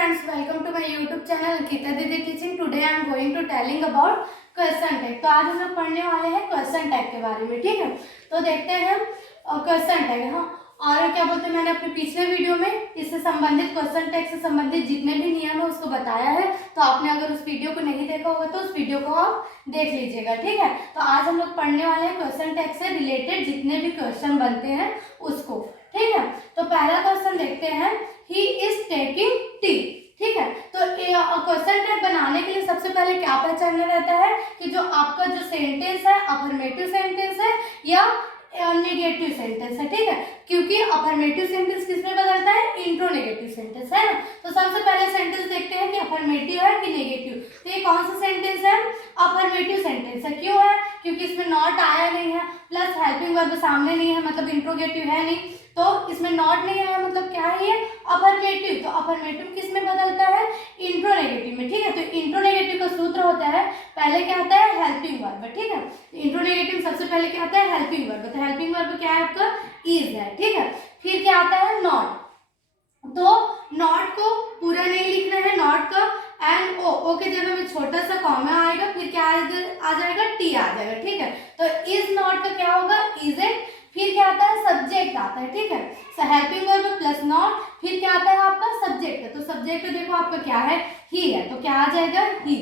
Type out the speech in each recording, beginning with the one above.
Friends, welcome to my YouTube channel Ankita Didi Teaching. Today I am going to telling about question tag. तो आज हम लोग पढ़ने वाले हैं क्वेश्चन टैग के बारे में, ठीक है। तो देखते हैं क्वेश्चन टैग। हाँ, और क्या बोलते हैं, मैंने अपने पिछले वीडियो में इससे संबंधित क्वेश्चन टैग से संबंधित जितने भी नियम है उसको बताया है। तो आपने अगर उस वीडियो को नहीं देखा होगा तो उस वीडियो को आप देख लीजिएगा, ठीक है। तो आज हम लोग पढ़ने वाले हैं क्वेश्चन टैग से रिलेटेड जितने भी क्वेश्चन बनते हैं उसको, ठीक है। तो पहला क्वेश्चन देखते हैं, ही इज टेकिंग टी, ठीक है। तो क्वेश्चन टैग बनाने के लिए सबसे पहले क्या पहचानना रहता है कि जो आपका जो सेंटेंस है अफर्मेटिव सेंटेंस है या नेगेटिव सेंटेंस है, ठीक है। क्योंकि अफर्मेटिव सेंटेंस किसमें बदलता है, इंट्रोनेगेटिव सेंटेंस, है ना। तो सबसे पहले सेंटेंस देखते हैं कि अफर्मेटिव है कि नेगेटिव। तो ये कौन सा सेंटेंस है, अफर्मेटिव सेंटेंस है। क्यों है, क्योंकि इसमें नॉट आया नहीं है, प्लस हेल्पिंग वर्ब सामने नहीं है, मतलब इंट्रोगेटिव है नहीं, तो इसमें नॉट नहीं आया, मतलब क्या है ये, अफर्मेटिव। तो अफर्मेटिव किस में बदलता है, इंट्रोनेगेटिव में, ठीक है। तो इंट्रोनेगेटिव का सूत्र होता है, पहले क्या आता है, हेल्पिंग वर्ब, ठीक है। इंट्रोनेगेटिव सबसे पहले क्या आता है, हेल्पिंग वर्ब। तो हेल्पिंग वर्ब क्या है आपका, इज है, ठीक है। फिर क्या आता है, नॉट। तो नॉट को पूरा नहीं लिखना है, नॉट का एन ओ के जगह में छोटा सा कॉमा आएगा, फिर क्या आ जाएगा, टी आ जाएगा, ठीक है। तो इज नॉट का क्या होगा, इज इट। फिर क्या आता है, सब्जेक्ट आता है, ठीक है। हेल्पिंग वर्ब प्लस नॉट, फिर क्या आता है आपका, सब्जेक्ट। तो सब्जेक्ट देखो आपका क्या है, ही है, तो क्या आ जाएगा, ही।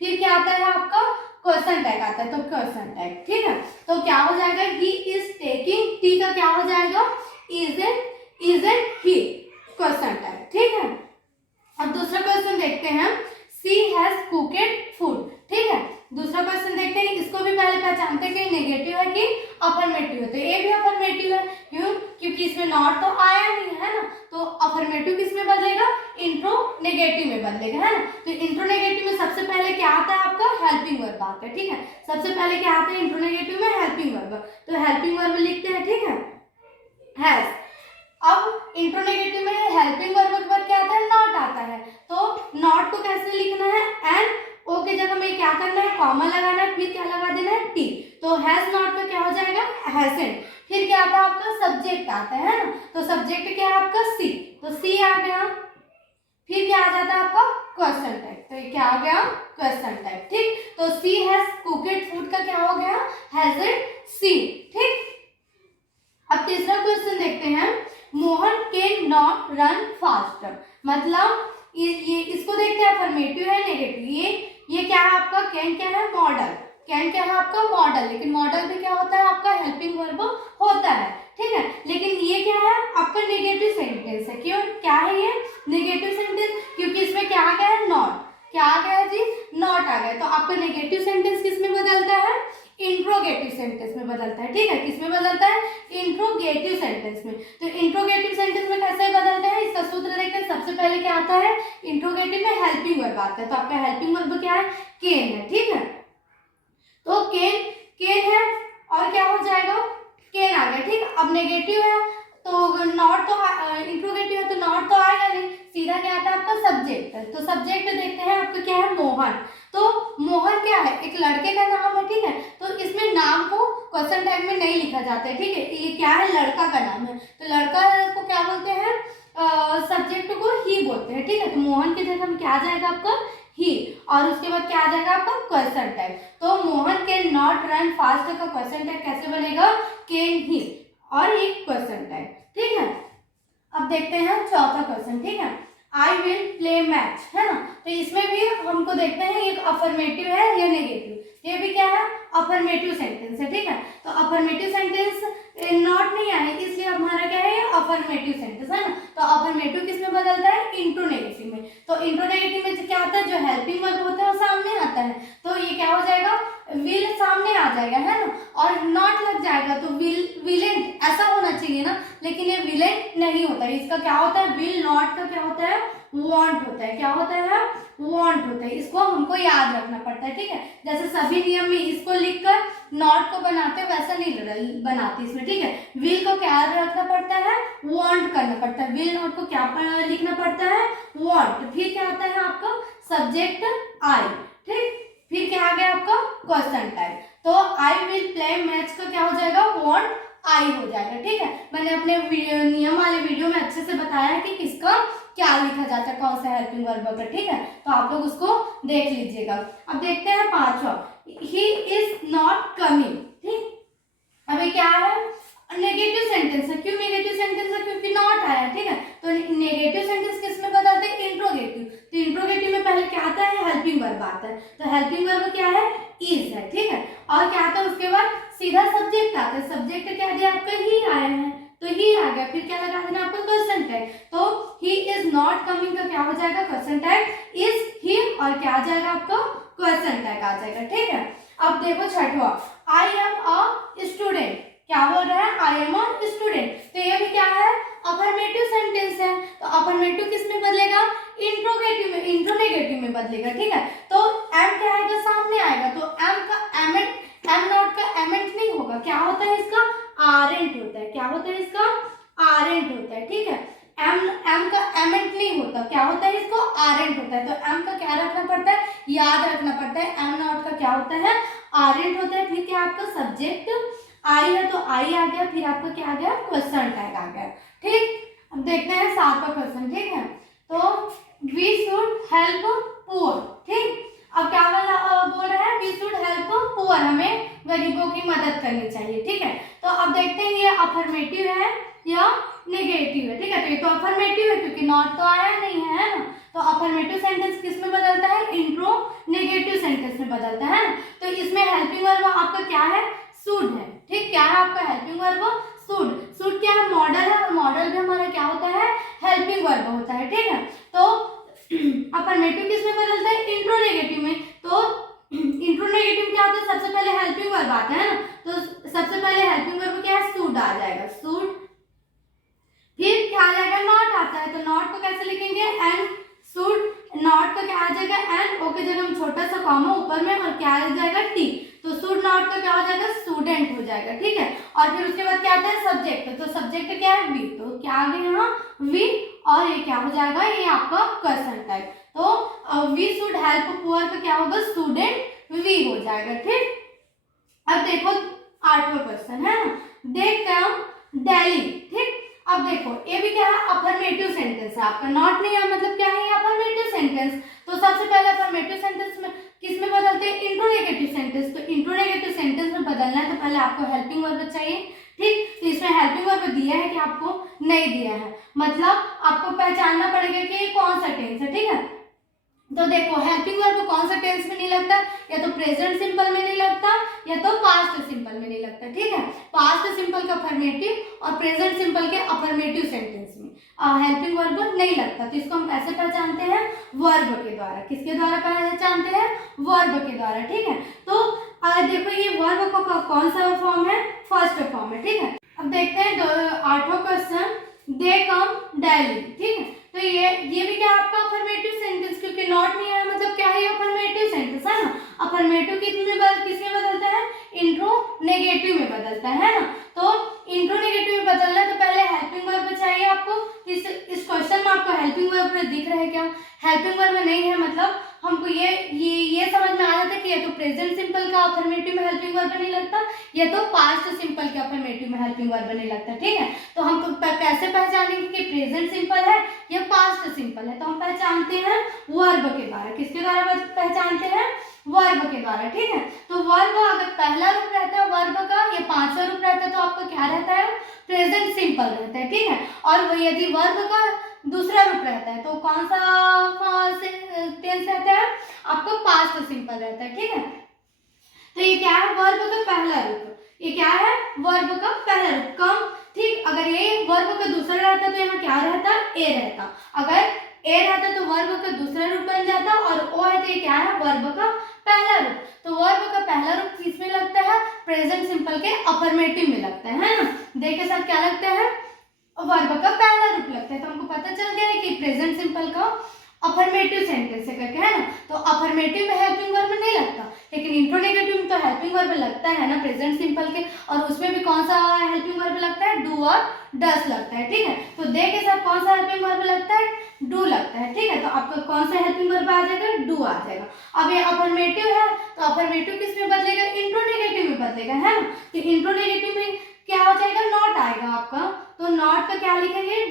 फिर क्या आता है आपका, क्वेश्चन टैग आता है, तो क्वेश्चन टैग, ठीक है। तो क्या हो जाएगा, ही इज टेकिंग टी का क्या हो जाएगा, is it he, question tag, ठीक है। अब दूसरा क्वेश्चन देखते हैं, सी हैज कुक्ड फूड, ठीक है। दूसरा क्वेश्चन देखते हैं, इसको भी पहले पहचानते हैं कि नेगेटिव है कि अफर्मेटिव है। तो ये भी अफर्मेटिव है, क्यों, क्योंकि इसमें नॉट तो आया नहीं है ना। तो अफर्मेटिव किस में बदलेगा, इंट्रोनेगेटिव में बदलेगा, है ना। तो इंट्रोनेगेटिव में सबसे पहले क्या आता है आपका, हेल्पिंग वर्ब आता है, ठीक है। सबसे पहले क्या आता है इंट्रोनेगेटिव में, हेल्पिंग वर्ब। तो हेल्पिंग वर्ब लिखते हैं, ठीक है, हैज। अब इंट्रोनेगेटिव में हेल्पिंग वर्ब के बाद क्या आता है, नॉट आता है। तो नॉट को कैसे लिखना है, एन ओ के जगह में क्या करना है, कॉमा लगाना है, फिर क्या लगा देना है, टी। तो हैज नॉट का क्या हो जाएगा, हैजंट। फिर क्या आता है आपका, सब्जेक्ट आता है ना। तो सब्जेक्ट क्या है आपका, सी। तो सी आ गया। फिर क्या आ जाता है आपका, क्वेश्चन टैग। तो ये क्या आ गया, क्वेश्चन टैग, ठीक। तो सी हैज कुक्ड फूड का क्या हो गया, हैजंट सी, ठीक। अब तीसरा क्वेश्चन देखते हैं, Mohan can not run faster. मतलब ये इसको देखते हैं, अफर्मेटिव है नेगेटिव। ये क्या है आपका, कैन क्या है, मॉडल। कैन क्या है आपका, मॉडल। लेकिन मॉडल में क्या होता है आपका, हेल्पिंग वर्ब होता है, ठीक है। लेकिन ये क्या है आपका, नेगेटिव सेंटेंस है। क्यों, क्या है ये नेगेटिव सेंटेंस, क्योंकि इसमें क्या आ गया है, नॉट। क्या आ गया जी, नॉट आ गया। तो आपका नेगेटिव सेंटेंस किस में बदलता है, इंट्रोगेटिव सेंटेंस में बदलता है, ठीक है। किस में बदलता है, इंट्रोगेटिव सेंटेंस में। तो इंट्रोगेटिव सेंटेंस में कैसे बदलते हैं, इसका सूत्र देखते हैं। सबसे पहले क्या आता है, इंट्रोगेटिव में हेल्पिंग वर्ब आता है। तो आपका हेल्पिंग वर्ब क्या है, केन है, ठीक है। तो केन है, और क्या हो जाएगा, केन आ गया, ठीक है। अब नेगेटिव है तो नॉट, तो इंट्रोगेटिव है तो नॉट तो आएगा नहीं, सीधा क्या आता है आपका, सब्जेक्ट है। तो सब्जेक्ट देखते हैं आपका क्या है, मोहन। तो मोहन क्या है, एक लड़के का नाम है, ठीक है। तो इसमें नाम को क्वेश्चन टैग में नहीं लिखा जाता है, ठीक है। ये क्या है, लड़का का नाम है। तो लड़का को क्या बोलते हैं, सब्जेक्ट को ही बोलते हैं, ठीक है। तो मोहन की जगह में क्या आ जाएगा आपका, ही, और उसके बाद क्या आ जाएगा आपका, क्वेश्चन टैग। तो Mohan can not run fast का क्वेश्चन टैग कैसे बनेगा, कैन ही, और एक क्वेश्चन टैग, ठीक है। अब देखते हैं चौथा क्वेश्चन, ठीक है, आई विल प्ले मैच, है ना। तो इसमें भी हमको देखते हैं एक अफर्मेटिव है या नेगेटिव। ये भी क्या है, अफर्मेटिव सेंटेंस है, ठीक है। तो अफर्मेटिव सेंटेंस नॉट नहीं आए, इसलिए हमारा क्या है, अफर्मेटिव सेंटेंस, है ना। तो अफर्मेटिव किस में बदलता है, इंट्रोनेगेटिव में। तो इंट्रोनेगेटिव में क्या आता है, जो हेल्पिंग वर्ब होता है वो सामने आता है। तो ये क्या हो जाएगा, विल सामने आ जाएगा, है ना, और नॉट लग जाएगा। तो विलेंट ऐसा होना चाहिए ना, लेकिन ये विलेंट नहीं होता है। इसका क्या होता है, विल नॉट का क्या होता है, वांट होता है। क्या होता है, वांट होता है। इसको हमको याद रखना पड़ता है, ठीक है। जैसे सभी नियम में इसको लिखकर नॉट को बनाते वैसा नहीं बनाती इसमें, ठीक है। विल को क्या रखना पड़ता है, वांट करना पड़ता है। विल नॉट को क्या लिखना पड़ता है, वांट। फिर क्या आता है आपका, सब्जेक्ट आई, ठीक। फिर क्या आ गया आपका, क्वेश्चन टैग। तो आई विल प्ले मैच का क्या हो जाएगा, वांट आई हो जाएगा। ठीक है, मैंने अपने नियम वाले वीडियो में अच्छे से बताया है कि किसका क्या लिखा जाता है, कौन सा हेल्पिंग वर्ब का। ठीक है, तो आप लोग उसको देख लीजिएगा। अब देखते हैं पांचवा, ही इज नॉट कमिंग। ठीक, अभी क्या है, नेगेटिव सेंटेंस है। क्यों नेगेटिव सेंटेंस है? क्योंकि नॉट आया। ठीक है, तो नेगेटिव सेंटेंस किस में बदलते हैं? इंट्रोगेटिव। तो इंट्रोगेटिव में पहले क्या आता है? हेल्पिंग वर्ब आता है। तो हेल्पिंग वर्ब क्या है? इज है। ठीक है, और क्या आता है उसके बाद? सीधा सब्जेक्ट आता है। सब्जेक्ट क्या दिया आपका? ही आया है, तो ही आ गया। फिर क्या लगा देना आपको? Question tag. तो ही इज नॉट कमिंग का क्या हो जाएगा? Question tag. इज ही और क्या आ जाएगा आपका? क्वेश्चन टैग आ जाएगा। ठीक है, अब देखो छठवा, आई एम अ स्टूडेंट। क्या बोल रहा है? I am a student. तो ये भी क्या है? अफर्मेटिव सेंटेंस है। तो अफर्मेटिव किस में बदलेगा? इंट्रोगेटिव में, इंट्रोनेगेटिव में बदलेगा। ठीक है, तो एम क्या आएगा? सामने आएगा। तो एम का एमेंट, एम नॉट का एमेंट नहीं होगा। क्या होता है इसका? आरेंट होता है। क्या होता है इसका? आरेंट होता है। ठीक है, एम का एमेंट नहीं होता। क्या होता है इसको? आरेंट होता है। तो एम का क्या रखना पड़ता है? याद रखना पड़ता है। एम नॉट का क्या होता है? आरेंट होता है। फिर क्या आपका? सब्जेक्ट आई है तो आई आ गया, फिर आपका क्या आ गया? क्वेश्चन टैग आ गया। ठीक, अब देखते हैं सातवां क्वेश्चन। ठीक है, तो वी शुड हेल्प पुअर। ठीक, अब क्या बोल रहा है? वी शुड हेल्प पुअर, हमें गरीबों की मदद करनी चाहिए। ठीक है, तो अब देखते हैं ये अफर्मेटिव है या नेगेटिव है। ठीक है, तो ये तो अफर्मेटिव है क्योंकि नॉट तो आया नहीं है ना। तो अफर्मेटिव सेंटेंस किस में बदलता है? इंट्रो नेगेटिव सेंटेंस में बदलता है ना। तो इसमें हेल्पिंग वर्ब आपका क्या है? शुड है। ठीक, क्या है आपका हेल्पिंग वर्ब? शुड। शुड क्या है? मॉडल है, और मॉडल भी हमारा क्या होता है? हेल्पिंग वर्ब होता है। ठीक है, तो अफर्मेटिव किस में बदलता है? इंट्रोनेगेटिव में। तो इंट्रोनेगेटिव क्या होता है? सबसे पहले हेल्पिंग वर्ब आता है ना, तो सबसे पहले हेल्पिंग वर्ब क्या है? शुड आ जाएगा, शुड। फिर क्या आ जाएगा? नॉट आता है, तो नॉट को कैसे लिखेंगे? And should. नॉट का क्या आ जाएगा? एंड, ओ के जगह में छोटा सा कॉमा ऊपर में, और क्या आ जाएगा? टी। तो शुड नॉट का क्या हो जाएगा? स्टूडेंट हो जाएगा। ठीक है, और फिर उसके बाद क्या आता है? सब्जेक्ट। तो सब्जेक्ट क्या है? वी। तो क्या आ गया यहाँ? वी, और ये क्या हो जाएगा? ये आपका क्वेश्चन टैग। तो वी शुड हेल्प पुअर का क्या होगा? स्टूडेंट वी हो जाएगा। ठीक, अब देखो आठवां क्वेश्चन है ना, दे कम डेली। ठीक, अब देखो ये भी क्या है? अफर्मेटिव सेंटेंस है आपका। नॉट नहीं है, मतलब क्या है? Affirmative sentence. तो सबसे पहले अफर्मेटिव सेंटेंस में किस में बदलते हैं? इंट्रोनेगेटिव सेंटेंस। तो इंट्रोनेगेटिव सेंटेंस में बदलना है तो पहले आपको हेल्पिंग वर्ब चाहिए। ठीक, तो इसमें हेल्पिंग वर्ब दिया है कि आपको नहीं दिया है, मतलब आपको पहचानना पड़ेगा कि ये कौन सा टेंस है। ठीक है, तो देखो हेल्पिंग वर्ब कौन सा टेंस में नहीं लगता? या तो प्रेजेंट सिंपल में नहीं लगता, या तो पास्ट सिंपल में नहीं लगता। ठीक है, पास्ट सिंपल का अफर्मेटिव और प्रेजेंट सिंपल के अफर्मेटिव सेंटेंस में हेल्पिंग वर्ब नहीं लगता। तो इसको हम कैसे पहचानते हैं? वर्ब के द्वारा। किसके द्वारा पहचानते हैं? वर्ब के द्वारा। ठीक है, तो देखो ये वर्ब का कौन सा फॉर्म है? फर्स्ट फॉर्म है। ठीक है, अब देखते हैं आठवां क्वेश्चन, दे कम डेली। ठीक है, तो ये भी क्या आपका अफर्मेटिव सेंटेंस, क्योंकि नॉट नहीं आया, मतलब क्या है? अफर्मेटिव सेंटेंस है ना। अफर्मेटिव किसमें बदलता है? इंट्रो नेगेटिव में बदलता है ना। तो इंट्रो नेगेटिव में बदलना है तो पहले हेल्पिंग वर्ब चाहिए आपको। इस क्वेश्चन में आपको हेल्पिंग वर्ब दिख रहा है क्या? हेल्पिंग वर्ब नहीं है, मतलब हमको ये समझ में आ जाता है कि या तो प्रेजेंट सिंपल का अफर्मेटिव में हेल्पिंग वर्ब नहीं लगता, या तो पास्ट सिंपल के अफर्मेटिव में हेल्पिंग वर्ब नहीं लगता। ठीक है, तो हम कैसे पहचानेंगे कि प्रेजेंट सिंपल है या पास्ट सिंपल है? तो हम पहचानते हैं वर्ब के द्वारा। किसके द्वारा पहचानते हैं? वर्ब के द्वारा। ठीक है, तो वर्ब अगर पहला रूप रहता है वर्ब का या पांचवा रूप रहता है तो आपका क्या रहता है? प्रेजेंट सिंपल रहता है। ठीक है, और यदि वर्ब का दूसरा रूप रहता है तो कौन सा टेंस रहता है? आपका पास्ट सिंपल रहता है। ठीक है, तो ये क्या है? वर्ब का पहला रूप। ये क्या है? वर्ब का पहला रूप, कम। ठीक, अगर ये वर्ब का दूसरा रहता तो यहाँ क्या रहता? ए रहता। अगर ए रहता तो वर्ब का दूसरा रूप बन जाता, और ओ है तो ये क्या है? वर्ब का पहला रूप। तो वर्ब का पहला रूप किसमें लगता है? प्रेजेंट सिंपल के अफर्मेटिव में लगता है ना। दे के साथ क्या लगता है? वर्ब का पहला रूप लगता है। तो हमको पता चल गया है कि प्रेजेंट सिंपल का अफर्मेटिव सेंटेंस है करके, है ना। तो अफर्मेटिव में हेल्पिंग वर्ब नहीं लगता, लेकिन इंट्रोनेगेटिव में तो हेल्पिंग वर्ब लगता है ना प्रेजेंट सिंपल के, और उसमें भी कौन सा हेल्पिंग वर्ब लगता है? डू और डस लगता है। ठीक है, तो दे के साथ कौन सा हेल्पिंग वर्ब लगता है? डू लगता है। ठीक है, तो आपका कौन सा हेल्पिंग वर्ब आ जाएगा? डू आ जाएगा। अब ये अफर्मेटिव है तो अफर्मेटिव किस में बदलेगा? इंट्रोनेगेटिव में बदलेगा, है ना। तो इंट्रोनेगेटिव में क्या हो जाएगा, नॉट आएगा आपका, तो नॉट का क्या लिखेंगे,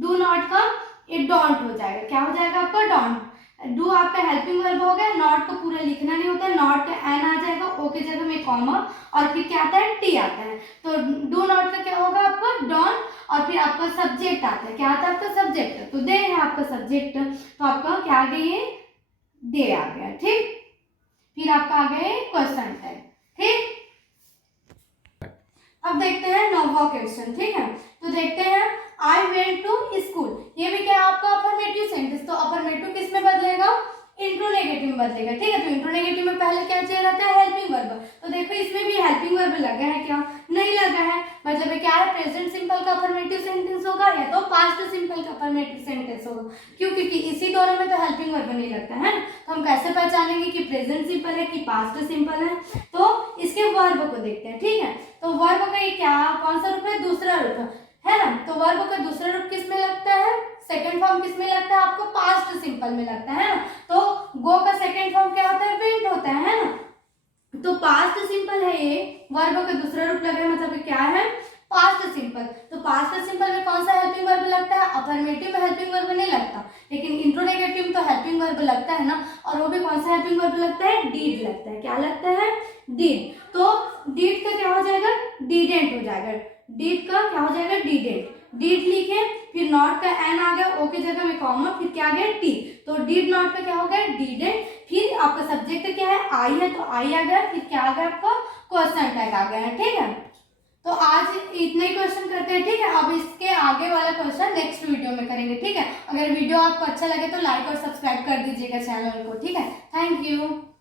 डू नॉट का ये डोंट हो जाएगा, क्या हो जाएगा आपका डोंट। डू आपका हेल्पिंग वर्ब हो गया, नॉट को पूरा लिखना नहीं होता, नॉट का एन आ जाएगा, ओ के जगह में कॉमा और फिर क्या आता है, टी आता है, तो डू नॉट का क्या होगा आपका डोंट, और फिर आपका सब्जेक्ट आता है, क्या आता है आपका सब्जेक्ट, तो दे है आपका सब्जेक्ट, तो आपका क्या आ गया, ये दे आ गया, ठीक। फिर आपका आ गया क्वेश्चन टैग, ठीक। अब देखते हैं नौवां क्वेश्चन, ठीक है, तो देखते हैं आई वेंट टू स्कूल, ये भी क्या है आपका अफर्मेटिव सेंटेंस, तो अफर्मेटिव किस में बदलेगा, इंट्रोनेगेटिव में बदलेगा, ठीक है। तो इंट्रोनेगेटिव में पहले क्या चाहिए रहता है, हेल्पिंग वर्ब, तो देखो इसमें भी हेल्पिंग वर्ब लगा है क्या, नहीं लगा है, मतलब ये क्या है, प्रेजेंट सिंपल का अफर्मेटिव सेंटेंस होगा या तो पास्ट सिंपल का अफर्मेटिव सेंटेंस होगा, क्यों, क्योंकि इसी दोनों में तो हेल्पिंग वर्ब नहीं लगता है, तो हम कैसे पहचानेंगे कि प्रेजेंट सिंपल है कि पास्ट सिंपल है, तो इसके वर्ब को देखते हैं, ठीक है। तो वर्ब का ये क्या, कौन सा रूप है, दूसरा रूप है ना, तो वर्ब का दूसरा रूप किस में लगता है, सेकंड फॉर्म किस में लगता है आपको, पास्ट सिंपल में लगता है ना, तो गो का सेकंड फॉर्म क्या होता है, वेंट होता है ना, तो पास्ट सिंपल है ये, वर्ब का दूसरा रूप लगा है, मतलब क्या है, पास्ट सिंपल, तो पास्ट सिंपल में कौन सा हेल्पिंग वर्ब लगता है, अफर्मेटिव में हेल्पिंग वर्ब नहीं लगता, लेकिन इंट्रोनेगेटिव में तो हेल्पिंग वर्ब लगता है ना, और वो भी कौन सा हेल्पिंग वर्ब लगता है, डीड लगता है, क्या लगता है, डीड, तो डीड का क्या हो जाएगा, डीडेंट हो जाएगा, डीड का क्या हो जाएगा, डीडेंट, डीड लिखे, फिर नॉट का एन आ गया, ओ के जगह में कॉमा, फिर क्या आ गया, टी, तो डीड नॉट का क्या हो गया, डीडेंट, फिर आपका सब्जेक्ट क्या है, आई है, तो आई आ गया, फिर क्या आ गया आपका क्वेश्चन टैग आ गया है, ठीक है। तो आज इतने ही क्वेश्चन करते हैं, ठीक है, अब इसके आगे वाला क्वेश्चन नेक्स्ट वीडियो में करेंगे, ठीक है। अगर वीडियो आपको अच्छा लगे तो लाइक और सब्सक्राइब कर दीजिएगा चैनल को, ठीक है। Thank you.